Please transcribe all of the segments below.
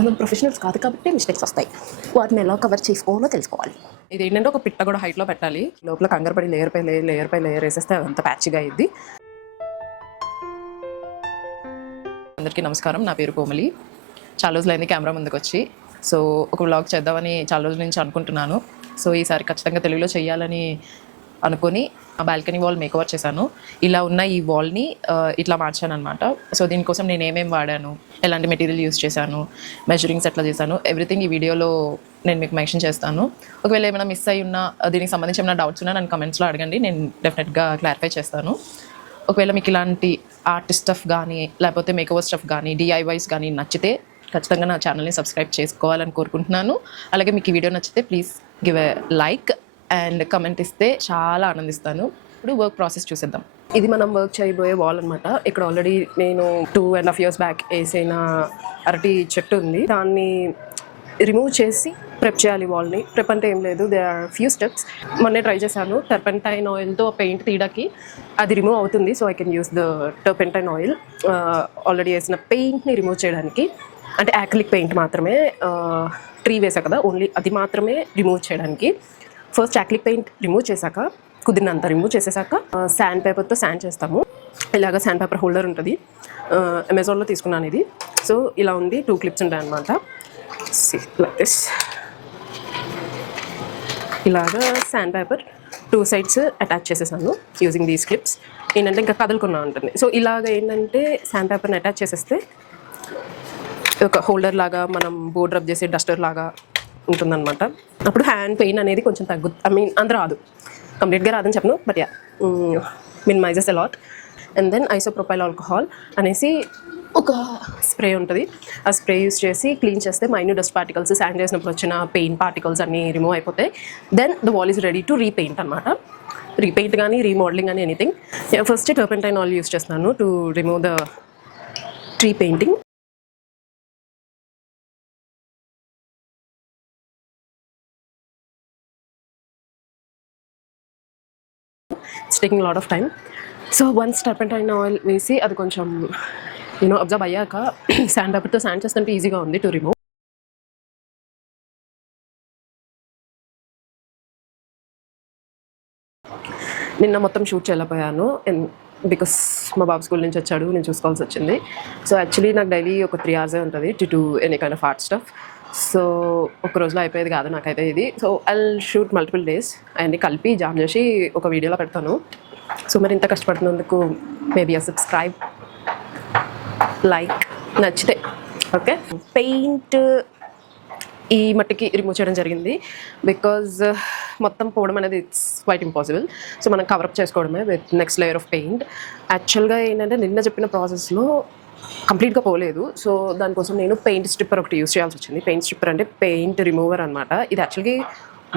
మనం ప్రొఫెషనల్స్ కాదు కాబట్టి మిస్టేక్స్ వస్తాయి, వాటిని ఎలా కవర్ చేసుకోవాలో తెలుసుకోవాలి. ఇది ఏంటంటే ఒక పిట్ట కూడా హైట్లో పెట్టాలి, లోపల కంగారు పడి లేయర్ పై లేయర్ వేసేస్తే అదంతా ప్యాచ్గా అయ్యిద్ది. అందరికీ నమస్కారం, నా పేరు కోమలి. చాలా రోజులైంది కెమెరా ముందుకు వచ్చి. సో ఒక వ్లాగ్ చేద్దామని చాలా రోజుల నుంచి అనుకుంటున్నాను. సో ఈసారి ఖచ్చితంగా తెలుగులో చేయాలని అనుకొని ఆ బాల్కనీ వాల్ మేకవర్ చేశాను. ఇలా ఉన్న ఈ వాల్ని ఇట్లా మార్చాను అనమాట. సో దీనికోసం నేను ఏమేమి వాడాను, ఎలాంటి మెటీరియల్ యూస్ చేశాను, మెజరింగ్స్ ఎట్లా చేశాను, ఎవ్రీథింగ్ ఈ వీడియోలో నేను మీకు మెన్షన్ చేస్తాను. ఒకవేళ ఏమైనా మిస్ అయ్యి ఉన్నా, దీనికి సంబంధించి ఏమైనా డౌట్స్ ఉన్నా నన్ను కమెంట్స్లో అడగండి, నేను డెఫినెట్గా క్లారిఫై చేస్తాను. ఒకవేళ మీకు ఇలాంటి ఆర్ట్ స్టఫ్ కానీ లేకపోతే మేకవర్ స్టఫ్ కానీ DIYs కానీ నచ్చితే ఖచ్చితంగా నా ఛానల్ని సబ్స్క్రైబ్ చేసుకోవాలని కోరుకుంటున్నాను. అలాగే మీకు ఈ వీడియో నచ్చితే please give a like and comment ఇస్తే చాలా ఆనందిస్తాను. ఇప్పుడు వర్క్ ప్రాసెస్ చూసేద్దాం. ఇది మనం వర్క్ చేయబోయే వాల్ అనమాట. ఇక్కడ ఆల్రెడీ నేను 2.5 years బ్యాక్ వేసిన అరటి చెట్టు ఉంది, దాన్ని రిమూవ్ చేసి ప్రెప్ చేయాలి వాల్ని. ప్రెప్ అంటే ఏం లేదు, దే ఆర్ ఫ్యూ స్టెప్స్. మొన్నే ట్రై చేశాను టర్పెంటైన్ ఆయిల్తో పెయింట్ తీయడానికి, అది రిమూవ్ అవుతుంది. So I can use the turpentine oil already వేసిన పెయింట్ని రిమూవ్ చేయడానికి. అంటే యాక్రిలిక్ పెయింట్ మాత్రమే, ట్రీ వేసా కదా, ఓన్లీ అది మాత్రమే రిమూవ్ చేయడానికి. ఫస్ట్ యాక్రిలిక్ పెయింట్ రిమూవ్ చేశాక, కుదిరినంత రిమూవ్ చేసేసాక శాండ్ పేపర్తో శాండ్ చేస్తాము. ఇలాగ శాండ్ పేపర్ హోల్డర్ ఉంటుంది, అమెజాన్లో తీసుకున్నాను ఇది. సో ఇలా ఉంది, 2 clips ఉంటాయి అన్నమాట. Like this. ఇలాగా శాండ్ పేపర్ 2 sides అటాచ్ చేసేసాను యూజింగ్ దీస్ క్లిప్స్. ఏంటంటే ఇంకా కదలకుండా ఉంటుంది. సో ఇలాగ ఏంటంటే శాండ్ పేపర్ని అటాచ్ చేసేస్తే ఒక హోల్డర్ లాగా, మనం బోర్డ్ రబ్ చేసే డస్టర్ లాగా ఉంటుందన్నమాట. అప్పుడు హ్యాండ్ పెయిన్ అనేది కొంచెం అంత రాదు, కంప్లీట్గా రాదని చెప్పను, but yeah minimizes a lot. And then isopropyl alcohol అనేసి ఒక స్ప్రే ఉంటుంది, ఆ స్ప్రే యూస్ చేసి క్లీన్ చేస్తే మైన్యూట్ డస్ట్ పార్టికల్స్, శాండ్ చేసినప్పుడు వచ్చిన పెయిన్ పార్టికల్స్ అన్నీ రిమూవ్ అయిపోతాయి. Then the wall is ready to repaint అనమాట. రీపెయింట్ కానీ రీమోడలింగ్ కానీ anything. First turpentine oil use చేస్తున్నాను to remove the tree painting. It's taking lot of time. So once turpentine oil వేసి అది కొంచెం observe అయ్యాక శాండ్ పేపర్తో శాండ్ చేస్తుంటే ఈజీగా ఉంది టు రిమూవ్. నిన్న మొత్తం షూట్ చేయలేకపోయాను బికాస్ మా బాబు స్కూల్ నుంచి వచ్చాడు, నేను చూసుకోవాల్సి వచ్చింది. సో యాక్చువల్లీ నాకు డైలీ ఒక 3 hours ఉంటుంది to do any kind of art stuff. So ఒక రోజులో అయిపోయేది కాదు నాకైతే ఇది. So I'll shoot multiple days అవన్నీ కలిపి జామ్ చేసి ఒక వీడియోలో పెడతాను. సో మరి ఇంత కష్టపడుతున్నందుకు మేబీ సబ్స్క్రైబ్, లైక్ నచ్చితే. ఓకే, పెయింట్ ఈ మట్టికి రిమూవ్ చేయడం జరిగింది బికాజ్ మొత్తం పోవడం అనేది ఇట్స్ క్వైట్ ఇంపాసిబుల్. సో మనం కవరప్ చేసుకోవడమే with next layer of paint. యాక్చువల్గా ఏంటంటే నిన్న చెప్పిన ప్రాసెస్లో కంప్లీట్గా పోలేదు. సో దానికోసం నేను పెయింట్ స్ట్రిప్పర్ ఒకటి యూస్ చేయాల్సి వచ్చింది. పెయింట్ స్ట్రిప్పర్ అంటే పెయింట్ రిమూవర్ అనమాట. ఇది యాక్చువల్గా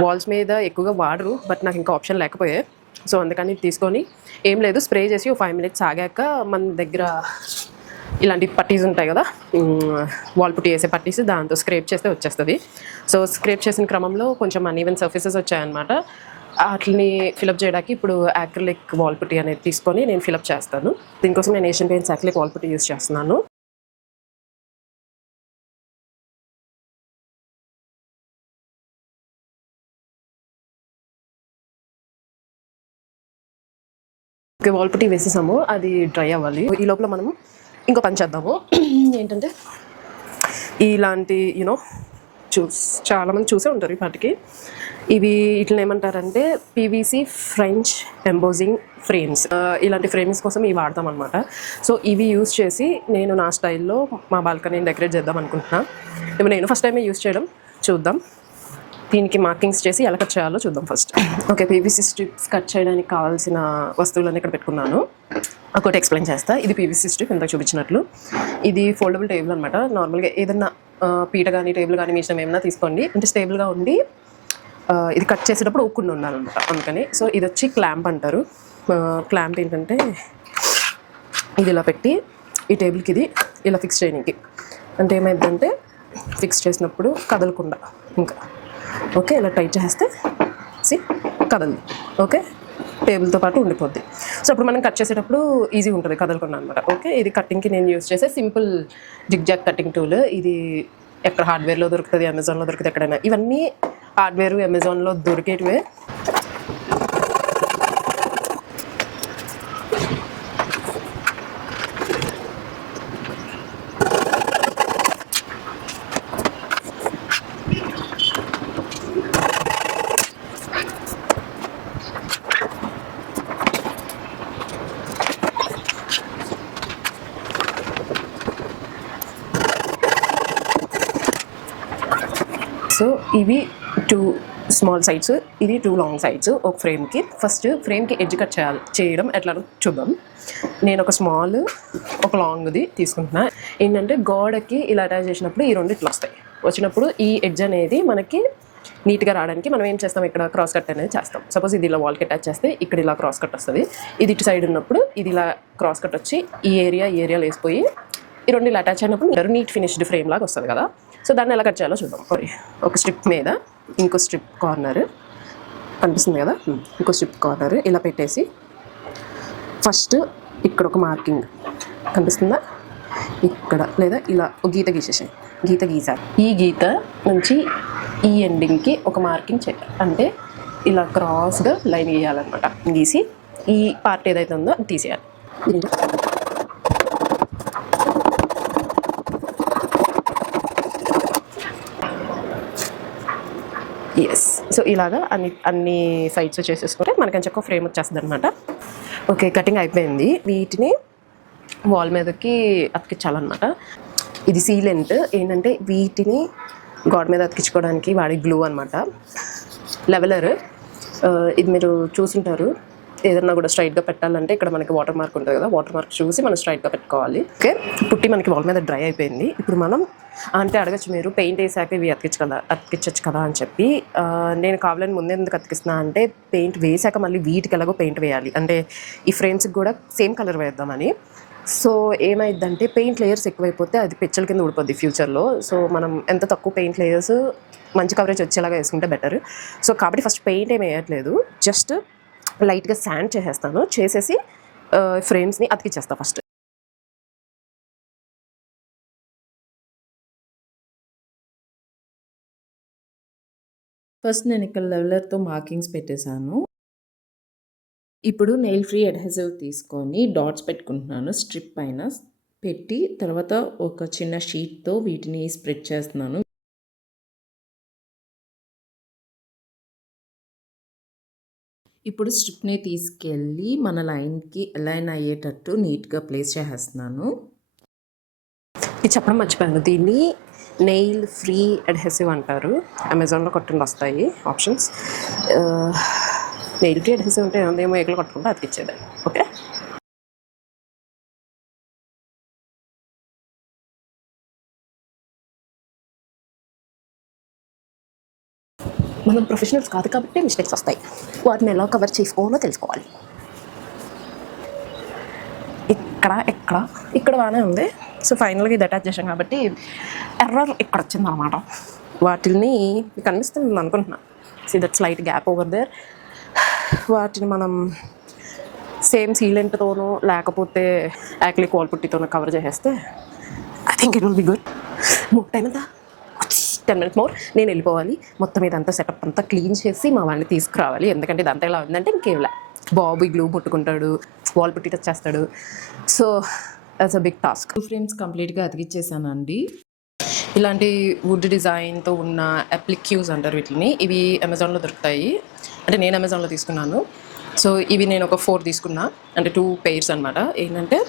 వాల్స్ మీద ఎక్కువగా వాడరు, బట్ నాకు ఇంకా ఆప్షన్ లేకపోయాయి. సో అందుకని తీసుకొని ఏం లేదు, స్ప్రే చేసి ఒక 5 minutes ఆగాక మన దగ్గర ఇలాంటి పట్టీస్ ఉంటాయి కదా, వాల్ పుట్టి వేసే పట్టీస్, దాంతో స్క్రేప్ చేస్తే వచ్చేస్తుంది. సో స్క్రేప్ చేసిన క్రమంలో కొంచెం అన్ఈవెన్ సర్ఫేసెస్ వచ్చాయన్నమాట. వాటిని ఫిలప్ చేయడానికి ఇప్పుడు యాక్రిలిక్ వాల్ పుట్టి అనేది తీసుకొని నేను ఫిలప్ చేస్తాను. దీనికోసం నేను ఏషియన్ పెయింట్స్ యాక్రిలిక్ వాల్ పుట్టి యూస్ చేస్తున్నాను. ఓకే, వాల్ పుట్టి వేసేసాము, అది డ్రై అవ్వాలి. ఈ లోపల మనం ఇంకో పని చేద్దాము. ఏంటంటే ఇలాంటి చాలామంది చూసే ఉంటారు వాటికి. ఇవి ఇట్లా ఏమంటారంటే PVC ఫ్రెంచ్ ఎంబోజింగ్ ఫ్రేమ్స్. ఇలాంటి ఫ్రేమ్స్ కోసం ఇవి వాడతాం అనమాట. సో ఇవి యూస్ చేసి నేను నా స్టైల్లో మా బాల్కనీని డెకరేట్ చేద్దాం అనుకుంటున్నాను. ఇప్పుడు నేను ఫస్ట్ టైమే యూస్ చేయడం, చూద్దాం. దీనికి మార్కింగ్స్ చేసి ఎలా కట్ చేయాలో చూద్దాం first. Okay, PVC strips cut చేయడానికి కావాల్సిన వస్తువులన్నీ ఇక్కడ పెట్టుకున్నాను. ఒకటి ఎక్స్ప్లెయిన్ చేస్తా. ఇది PVC స్ట్రిప్ ఇంతకు చూపించినట్లు. ఇది ఫోల్డబుల్ టేబుల్ అనమాట. నార్మల్గా ఏదన్నా పీట కానీ టేబుల్ కానీ మీ ఇష్టం ఏమైనా తీసుకోండి, అంటే స్టేబుల్గా ఉండి ఇది కట్ చేసేటప్పుడు ఊకుండా ఉండాలన్నమాట, అందుకని. సో ఇది వచ్చి క్లాంప్ అంటారు. క్లాంప్ ఏంటంటే ఇది ఇలా పెట్టి ఈ టేబుల్కి ఇది ఇలా ఫిక్స్ చేయడానికి. అంటే ఏమైందంటే ఫిక్స్ చేసినప్పుడు కదలకుండా ఇంకా. ఓకే, ఇలా టైట్ చేస్తే కదలదు. ఓకే, టేబుల్తో పాటు ఉండిపోద్ది. సో అప్పుడు మనం కట్ చేసేటప్పుడు ఈజీ ఉంటుంది కదలకుండా అనమాట. ఓకే, ఇది కటింగ్కి నేను యూజ్ చేసే సింపుల్ జిగ్జాగ్ కటింగ్ టూల్. ఇది ఎక్కడ హార్డ్వేర్లో దొరుకుతుంది, అమెజాన్లో దొరుకుతుంది, ఎక్కడైనా. ఇవన్నీ హార్డ్వేర్ అమెజాన్లో దొరికేటివే. సో ఇవి 2 స్మాల్ సైడ్స్, ఇది 2 లాంగ్ సైడ్స్ ఒక ఫ్రేమ్కి. ఫస్ట్ ఫ్రేమ్కి ఎడ్జ్ కట్ చేయడం ఎట్లా చూద్దాం. నేను ఒక స్మాల్ ఒక లాంగ్ది తీసుకుంటున్నా. ఏంటంటే గోడకి ఇలా అటాచ్ చేసినప్పుడు ఈ 2 ఇట్లా వస్తాయి. వచ్చినప్పుడు ఈ ఎడ్జ్ అనేది మనకి నీట్గా రావడానికి మనం ఏం చేస్తాం, ఇక్కడ క్రాస్ కట్ అనేది చేస్తాం. సపోజ్ ఇది ఇలా వాల్కి అటాచ్ చేస్తే ఇక్కడ ఇలా క్రాస్ కట్ వస్తుంది. ఇది ఇటు సైడ్ ఉన్నప్పుడు ఇది ఇలా క్రాస్ కట్ వచ్చి ఈ ఏరియాలో వేసిపోయి ఈ 2 ఇలా అటాచ్ అయినప్పుడు నీట్ ఫినిష్డ్ ఫ్రేమ్ లాగా వస్తుంది కదా. సో దాన్ని ఎలా కట్ చేయాలో చూద్దాం. ఒక స్ట్రిప్ మీద ఇంకో స్ట్రిప్ కార్నర్ కనిపిస్తుంది కదా, ఇంకో స్ట్రిప్ కార్నర్ ఇలా పెట్టేసి ఫస్ట్ ఇక్కడ ఒక మార్కింగ్ కనిపిస్తుందా, ఇక్కడ లేదా ఇలా ఒక గీత గీసేసాయి. గీసారు. ఈ గీత నుంచి ఈ ఎండింగ్కి ఒక మార్కింగ్ చేయాలి. అంటే ఇలా క్రాస్గా లైన్ గీయాలన్నమాట. గీసి ఈ పార్ట్ ఏదైతే ఉందో అది తీసేయాలి. ఎస్. సో ఇలాగా అన్ని సైడ్స్ చేసేసుకుంటే మనకి ఒక ఫ్రేమ్ వచ్చేస్తుంది అనమాట. ఓకే, కటింగ్ అయిపోయింది. వీటిని వాల్ మీదకి అతికించాలన్నమాట. ఇది సీలెంట్. ఏంటంటే వీటిని గోడ మీద అతికించుకోవడానికి వాడే గ్లూ అనమాట. లెవెలర్ ఇది మీరు చూసుంటారు. ఏదన్నా కూడా స్ట్రైట్గా పెట్టాలంటే ఇక్కడ మనకి వాటర్ మార్క్ ఉంటుంది కదా, వాటర్ మార్క్ చూసి మనం స్ట్రైట్గా పెట్టుకోవాలి. ఓకే, పుట్టి మనకి వాల్ మీద డ్రై అయిపోయింది. ఇప్పుడు మనం అంటే అడగచ్చు మీరు, పెయింట్ వేసాక ఇవి అతికించచ్చు కదా అని చెప్పి. నేను కావాలని ముందే ఎందుకు అతికిస్తున్నా అంటే పెయింట్ వేసాక మళ్ళీ వీటికి ఎలాగో పెయింట్ వేయాలి, అంటే ఈ ఫ్రేమ్స్కి కూడా సేమ్ కలర్ వేద్దామని. సో ఏమైందంటే పెయింట్ లేయర్స్ ఎక్కువైపోతే అది పిచ్చల కింద ఊడిపోద్ది ఫ్యూచర్లో. సో మనం ఎంత తక్కువ పెయింట్ లేయర్స్ మంచి కవరేజ్ వచ్చేలాగా వేసుకుంటే బెటర్. సో కాబట్టి ఫస్ట్ పెయింట్ ఏమి వేయట్లేదు, జస్ట్ లైట్గా శాండ్ చేసేస్తాను. చేసేసి ఫ్రేమ్స్ని అతికిచ్చేస్తాను ఫస్ట్. ఫస్ట్ నేను ఇక్కడ లెవెలర్తో మార్కింగ్స్ పెట్టేశాను. ఇప్పుడు నెయిల్ ఫ్రీ అడ్హెసివ్ తీసుకొని డాట్స్ పెట్టుకుంటున్నాను. స్ట్రిప్ పైన పెట్టి తర్వాత ఒక చిన్న షీట్తో వీటిని స్ప్రెడ్ చేస్తున్నాను. ఇప్పుడు స్ట్రిప్ని తీసుకెళ్ళి మన లైన్కి అలైన్ అయ్యేటట్టు నీట్గా ప్లేస్ చేసేస్తున్నాను. ఇది చెప్పడం మర్చిపోయాను, దీన్ని నెయిల్ ఫ్రీ అడ్హెసివ్ అంటారు. అమెజాన్లో కొట్టండి వస్తాయి ఆప్షన్స్. నెయిల్ ఫ్రీ అడ్హెసివ్ అంటే ఏమో ఏకలు కొట్టుకుంటే అతికిచ్చేది. ఓకే, మనం ప్రొఫెషనల్స్ కాదు కాబట్టి మిస్టేక్స్ వస్తాయి. వాటిని ఎలా కవర్ చేసుకోవాలో తెలుసుకోవాలి. ఇక్కడ బాగానే ఉంది. సో ఫైనల్గా ఇది అటాచ్ చేసాం కాబట్టి ఎర్రర్ ఇక్కడ వచ్చింది అనమాట. వాటిని కనిపిస్తుంది అనుకుంటున్నా. See that slight gap over there. వాటిని మనం సేమ్ సీలెంట్తోనో లేకపోతే యాక్లిక్ వాల్ పుట్టితోనో కవర్ చేసేస్తే I think it will be good. Time అంతా 10 minutes మోర్. నేను వెళ్ళిపోవాలి. మొత్తం ఇదంతా సెటప్ అంతా క్లీన్ చేసి మా వాడిని తీసుకురావాలి. ఎందుకంటే ఇదంతా ఎలా ఉందంటే ఇంకేలా బాబు గ్లూ ముట్టుకుంటాడు, వాల్ పుట్టి టచ్ చేస్తాడు. So that's a big task. Frames కంప్లీట్గా అతికిచ్చేసానండి. ఇలాంటి వుడ్ డిజైన్తో ఉన్న అప్లిక్యూస్ అంటారు వీటిని. ఇవి అమెజాన్లో దొరుకుతాయి. అంటే నేను అమెజాన్లో తీసుకున్నాను. సో ఇవి నేను ఒక 4 తీసుకున్నా, అంటే 2 pairs అనమాట. ఏంటంటే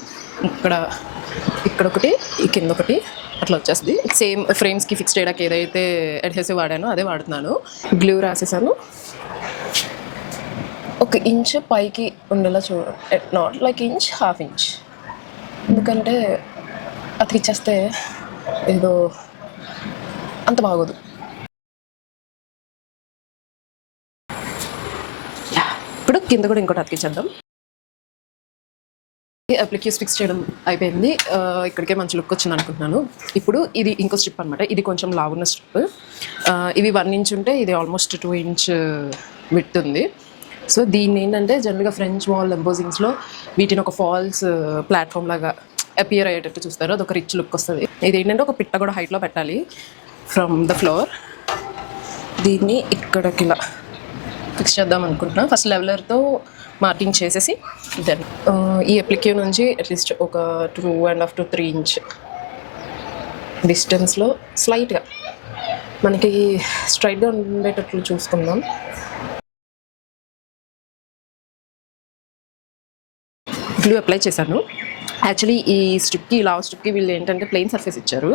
ఇక్కడ ఒకటి, ఈ కింద ఒకటి అట్లా వచ్చేస్తుంది. సేమ్ ఫ్రేమ్స్కి ఫిక్స్ చేయడానికి ఏదైతే అడ్హెసివ్ వాడానో అదే వాడుతున్నాను. గ్లూ రాసేసాను. 1 ఇంచ్ పైకి ఉండేలా నాట్ లైక్ ఇంచ్, 1/2 ఇంచ్. ఎందుకంటే అతికిచ్చేస్తే ఏదో అంత బాగోదు. ఇప్పుడు కింద కూడా ఇంకోటి అతికించేద్దాం. అప్లిక్యూస్ ఫిక్స్ చేయడం అయిపోయింది. ఇక్కడికే మంచి లుక్ వచ్చింది అనుకుంటున్నాను. ఇప్పుడు ఇది ఇంకో స్ట్రిప్ అనమాట. ఇది కొంచెం లావున్న స్ట్రిప్. ఇవి 1 ఇంచ్ ఉంటే ఇది ఆల్మోస్ట్ 2 ఇంచ్ విడ్త్ ఉంది. సో దీన్ని ఏంటంటే జనరల్గా ఫ్రెంచ్ వాల్ ఎంబోజింగ్స్లో వీటిని ఒక ఫాల్స్ ప్లాట్ఫామ్ లాగా అపియర్ అయ్యేటట్టు చూస్తారు. అదొక రిచ్ లుక్ వస్తుంది. ఇది ఏంటంటే ఒక పిట్ట కూడా హైట్లో పెట్టాలి. From the floor. దీన్ని ఇక్కడికి ఇలా ఫిక్స్ చేద్దాం అనుకుంటున్నాను. ఫస్ట్ లెవెలర్తో మార్కింగ్ చేసేసి దెన్ ఈ అప్లిక్యూ నుంచి అట్లీస్ట్ ఒక 2.5 to 3 ఇంచ్ డిస్టెన్స్లో స్లైట్గా మనకి స్ట్రైట్గా ఉండేటట్లు చూసుకుందాం. గ్లూ అప్లై చేశాను. యాక్చువల్లీ ఈ స్ట్రిప్కి లావ్ స్ట్రిప్కి వీళ్ళు ఏంటంటే ప్లెయిన్ సర్ఫేస్ ఇచ్చారు.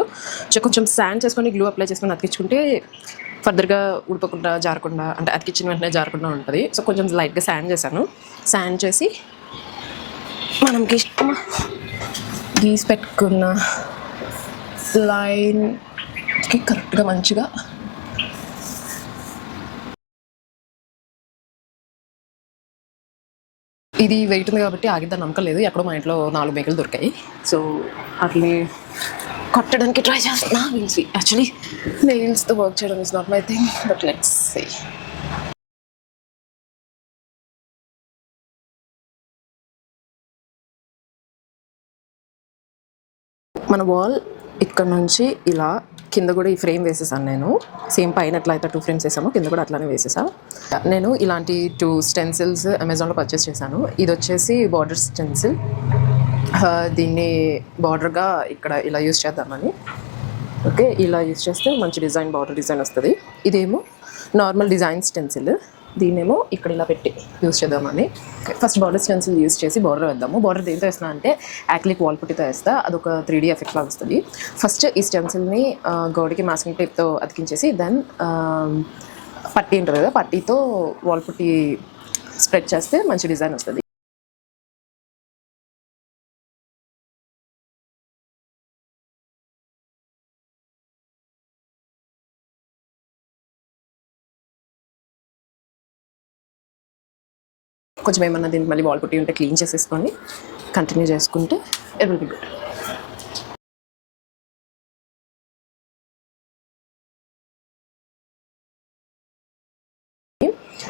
సో కొంచెం శాండ్ చేసుకొని గ్లూ అప్లై చేసుకొని అతికించుకుంటే ఫర్దర్గా ఊడిపోకుండా జారకుండా, అంటే అతికిచ్చిన వెంటనే జారకుండా ఉంటుంది. సో కొంచెం లైట్గా శాండ్ చేశాను. శాండ్ చేసి మనకి గీసి పెట్టుకున్న లైన్కి కరెక్ట్గా మంచిగా ఇది వెయిట్ ఉంది కాబట్టి ఆగిద్దాం నమ్మకం లేదు. ఎక్కడో మా ఇంట్లో 4 మేకలు దొరికాయి. సో అట్లే కట్టడానికి ట్రై చేస్తున్నా. Will see. యాక్చువల్లీ నెయిల్స్తో వర్క్ చేయడం is not my thing, but let's see. మన వాల్ ఇక్కడ నుంచి ఇలా కింద కూడా ఈ ఫ్రేమ్ వేసేసాను నేను. సేమ్ పైన ఎట్లా అయితే 2 ఫ్రేమ్స్ వేసామో కింద కూడా అట్లానే వేసేసా. నేను ఇలాంటి 2 స్టెన్సిల్స్ అమెజాన్లో పర్చేస్ చేశాను. ఇది వచ్చేసి బార్డర్ స్టెన్సిల్. దీన్ని బార్డర్గా ఇక్కడ ఇలా యూజ్ చేద్దామని. ఓకే, ఇలా యూజ్ చేస్తే మంచి డిజైన్, బార్డర్ డిజైన్ వస్తుంది. ఇదేమో నార్మల్ డిజైన్ స్టెన్సిల్. దీన్నేమో ఇక్కడ ఇలా పెట్టి యూజ్ చేద్దామని. ఫస్ట్ బార్డర్ స్టెన్సిల్ యూజ్ చేసి బార్డర్ వేద్దాము. బార్డర్ దేంతో వేస్తున్నా అంటే యాక్రిలిక్ వాల్ పుట్టితో వేస్తా. అదొక 3D ఎఫెక్ట్ లాగా వస్తుంది. ఫస్ట్ ఈ స్టెన్సిల్ని గోడకి మాస్కింగ్ టేప్తో అతికించేసి దెన్ పట్టీ ఉంటుంది కదా, పట్టీతో వాల్ పుట్టి స్ప్రెడ్ చేస్తే మంచి డిజైన్ వస్తుంది. కొంచెం ఏమన్నా దీనికి మళ్ళీ వాల్ పుట్టి ఉంటే క్లీన్ చేసేసుకొని కంటిన్యూ చేసుకుంటే ఇట్ విల్ బి గుడ్.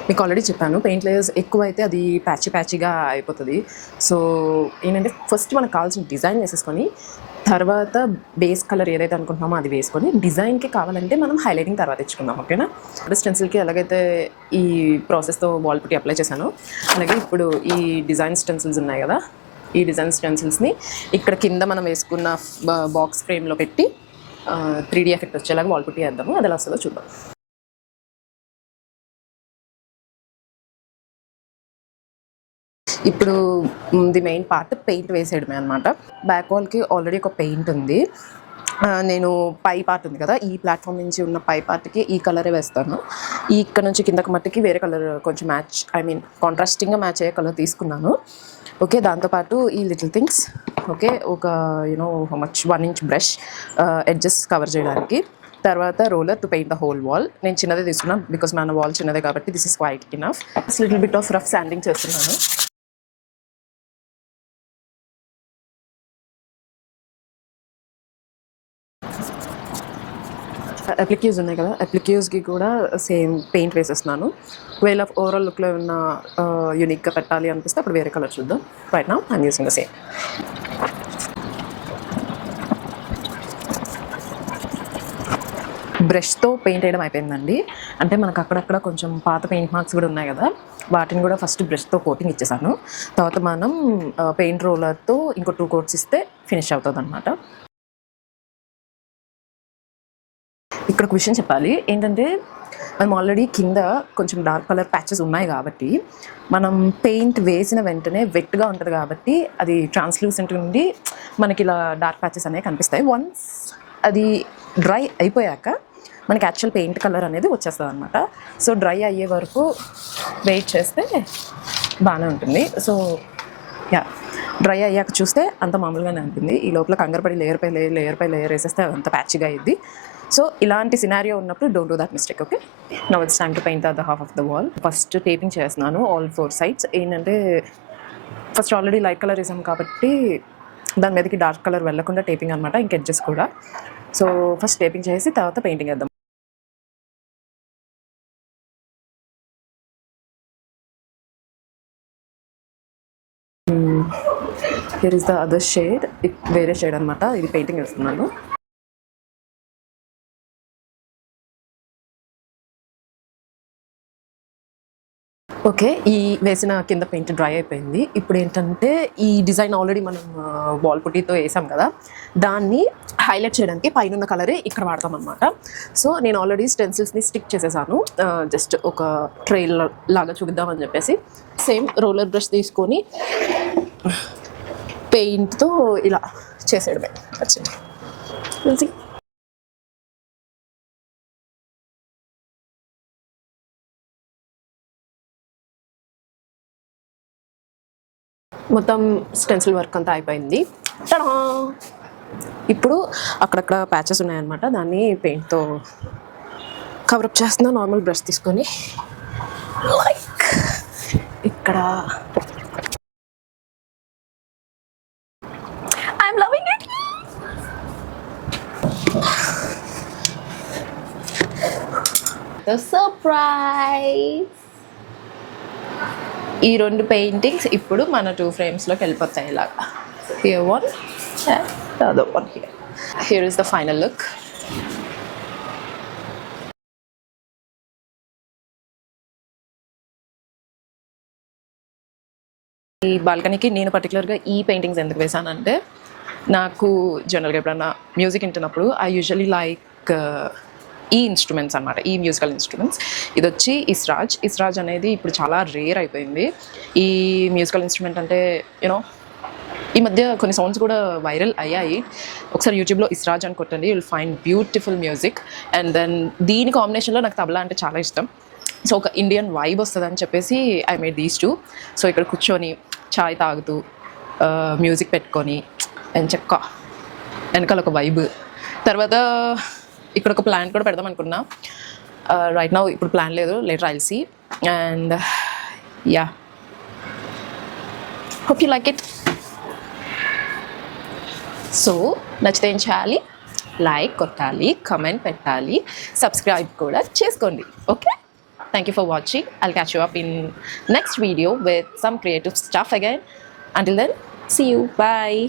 మీకు ఆల్రెడీ చెప్పాను, పెయింట్ లేయర్స్ ఎక్కువ అయితే అది ప్యాచీగా అయిపోతుంది. సో ఏంటంటే ఫస్ట్ మనకు కావాల్సిన డిజైన్ వేసేసుకొని తర్వాత బేస్ కలర్ ఏదైతే అనుకుంటున్నామో అది వేసుకొని డిజైన్కి కావాలంటే మనం హైలైటింగ్ తర్వాత ఇచ్చుకుందాం. ఓకేనా? స్టెన్సిల్కి ఎలాగైతే ఈ ప్రాసెస్తో వాల్ పుట్టి అప్లై చేశానో అలాగే ఇప్పుడు ఈ డిజైన్ స్టెన్సిల్స్ ఉన్నాయి కదా, ఈ డిజైన్ స్టెన్సిల్స్ని ఇక్కడ కింద మనం వేసుకున్న బాక్స్ ఫ్రేమ్లో పెట్టి 3D ఎఫెక్ట్ వచ్చేలాగా వాల్ పుట్టి వేద్దాము. అది ఎలా వస్తుందో చూద్దాం. ఇప్పుడు ది మెయిన్ పార్ట్ పెయింట్ వేసేయడమే అనమాట. బ్యాక్ వాల్కి ఆల్రెడీ ఒక పెయింట్ ఉంది. నేను పై పార్ట్ ఉంది కదా, ఈ ప్లాట్ఫామ్ నుంచి ఉన్న పై పార్ట్కి ఈ కలరే వేస్తాను. ఇక్కడ నుంచి కిందకి మట్టికి వేరే కలర్ కొంచెం కాంట్రాస్టింగ్గా మ్యాచ్ అయ్యే కలర్ తీసుకున్నాను. ఓకే, దాంతోపాటు ఈ లిటిల్ థింగ్స్. ఓకే, ఒక much 1 inch brush edges cover చేయడానికి. తర్వాత roller to paint the whole wall. నేను చిన్నదే తీసుకున్నాను బికాస్ మన వాల్ చిన్నదే కాబట్టి this is quite enough. Little bit of rough sanding చేస్తున్నాను. అప్లిక్యూస్ ఉన్నాయి కదా, అప్లిక్యూస్కి కూడా సేమ్ పెయింట్ వేసేస్తున్నాను. వేల్ ఆఫ్ ఓవరాల్ లుక్లో ఉన్న యూనిక్గా పెట్టాలి అనిపిస్తే అప్పుడు వేరే కలర్ చూద్దాం. Right now I'm using the same. బ్రష్తో పెయింట్ వేయడం అయిపోయిందండి. అంటే మనకు అక్కడక్కడ కొంచెం పాత పెయింట్ మార్క్స్ కూడా ఉన్నాయి కదా, వాటిని కూడా ఫస్ట్ బ్రష్తో కోటింగ్ ఇచ్చేసాను. తర్వాత మనం పెయింట్ రోలర్తో ఇంకో 2 coats ఇస్తే ఫినిష్ అవుతుంది అనమాట. ఇక్కడ ఒక విషయం చెప్పాలి ఏంటంటే, మనం ఆల్రెడీ కింద కొంచెం డార్క్ కలర్ ప్యాచెస్ ఉన్నాయి కాబట్టి మనం పెయింట్ వేసిన వెంటనే వెట్గా ఉంటుంది కాబట్టి అది ట్రాన్స్లూసెంట్ ఉండి మనకి ఇలా డార్క్ ప్యాచెస్ అనేవి కనిపిస్తాయి. వన్స్ అది డ్రై అయిపోయాక మనకి యాక్చువల్ పెయింట్ కలర్ అనేది వచ్చేస్తుంది అనమాట. సో డ్రై అయ్యే వరకు వెయిట్ చేస్తే బాగానే ఉంటుంది. సో యా, డ్రై అయ్యాక చూస్తే అంత మామూలుగానే ఉంటుంది. ఈ లోపల కంగారుపడి లేయర్ పై లేయర్ వేసేస్తే అదంతా ప్యాచ్గా అయ్యిద్ది. సో ఇలాంటి సినారియో ఉన్నప్పుడు don't do that mistake. Okay, now it's time to paint the half of the wall. First taping చేస్తున్నాను ఆల్ 4 sides. ఏంటంటే ఫస్ట్ ఆల్రెడీ లైట్ కలర్ వేసాం కాబట్టి దాని మీదకి డార్క్ కలర్ వెళ్ళకుండా టేపింగ్ అనమాట, ఇంక ఎడ్జెస్ కూడా. సో ఫస్ట్ టేపింగ్ చేసి తర్వాత పెయింటింగ్ వేద్దాం. Here is the other shade, వేరే షేడ్ అనమాట. ఇది పెయింటింగ్ వేస్తున్నాను. ఓకే, ఈ వేసిన కింద పెయింట్ డ్రై అయిపోయింది. ఇప్పుడు ఏంటంటే ఈ డిజైన్ ఆల్రెడీ మనం వాల్ పుట్టీతో వేసాం కదా, దాన్ని హైలైట్ చేయడానికి పైన ఉన్న కలరే ఇక్కడ వాడతాం అనమాట. సో నేను ఆల్రెడీ స్టెన్సిల్స్ని స్టిక్ చేసేసాను, జస్ట్ ఒక ట్రైల్ లాగా చూద్దామని చెప్పేసి. సేమ్ రోలర్ బ్రష్ తీసుకొని పెయింట్తో ఇలా చేసేయడమే. వచ్చింది మొత్తం స్టెన్సిల్ వర్క్ అంతా అయిపోయింది. టడా! ఇప్పుడు అక్కడక్కడ ప్యాచెస్ ఉన్నాయన్నమాట, దాన్ని పెయింట్తో కవరప్ చేస్తున్నా. నార్మల్ బ్రష్ తీసుకొని లైక్ ఇక్కడ I'm loving it. The surprise! ఈ 2 పెయింటింగ్స్ ఇప్పుడు మన 2 ఫ్రేమ్స్లోకి వెళ్ళిపోతాయి ఇలాగా. Here one and the other one here. Here is the final look. ఈ బాల్కనీకి నేను పర్టికులర్గా ఈ పెయింటింగ్స్ ఎందుకు వేసానంటే, నాకు జనరల్గా ఎప్పుడన్నా మ్యూజిక్ వింటున్నప్పుడు ఐ యూజువలీ లైక్ ఈ ఇన్స్ట్రుమెంట్స్ అనమాట, ఈ మ్యూజికల్ ఇన్స్ట్రుమెంట్స్. ఇది వచ్చి ఇస్రాజ్ అనేది ఇప్పుడు చాలా రేర్ అయిపోయింది. ఈ మ్యూజికల్ ఇన్స్ట్రుమెంట్ అంటే యూనో ఈ మధ్య కొన్ని సౌండ్స్ కూడా వైరల్ అయ్యాయి. ఒకసారి యూట్యూబ్లో ఇస్రాజ్ అని కొట్టండి, you'll find beautiful music. And then దీని కాంబినేషన్లో నాకు తబలా అంటే చాలా ఇష్టం. సో ఒక ఇండియన్ వైబ్ వస్తుందని చెప్పేసి ఐ మేడ్ దీస్ 2. సో ఇక్కడ కూర్చొని చాయ్ తాగుతూ మ్యూజిక్ పెట్టుకొని ఎంచక్క వెనకాల ఒక వైబ్. తర్వాత ఇక్కడ ఒక ప్లాంట్ కూడా పెడదాం అనుకున్నా. రైట్ నౌ ఇప్పుడు ప్లాన్ లేదు, later I'll see. And yeah, hope you like it. So నచ్చితే ఏం చేయాలి? లైక్ కొట్టాలి, కమెంట్ పెట్టాలి, సబ్స్క్రైబ్ కూడా చేసుకోండి. Okay, thank you for watching. I'll catch you up in next video with some creative stuff again. Until then, see you. Bye.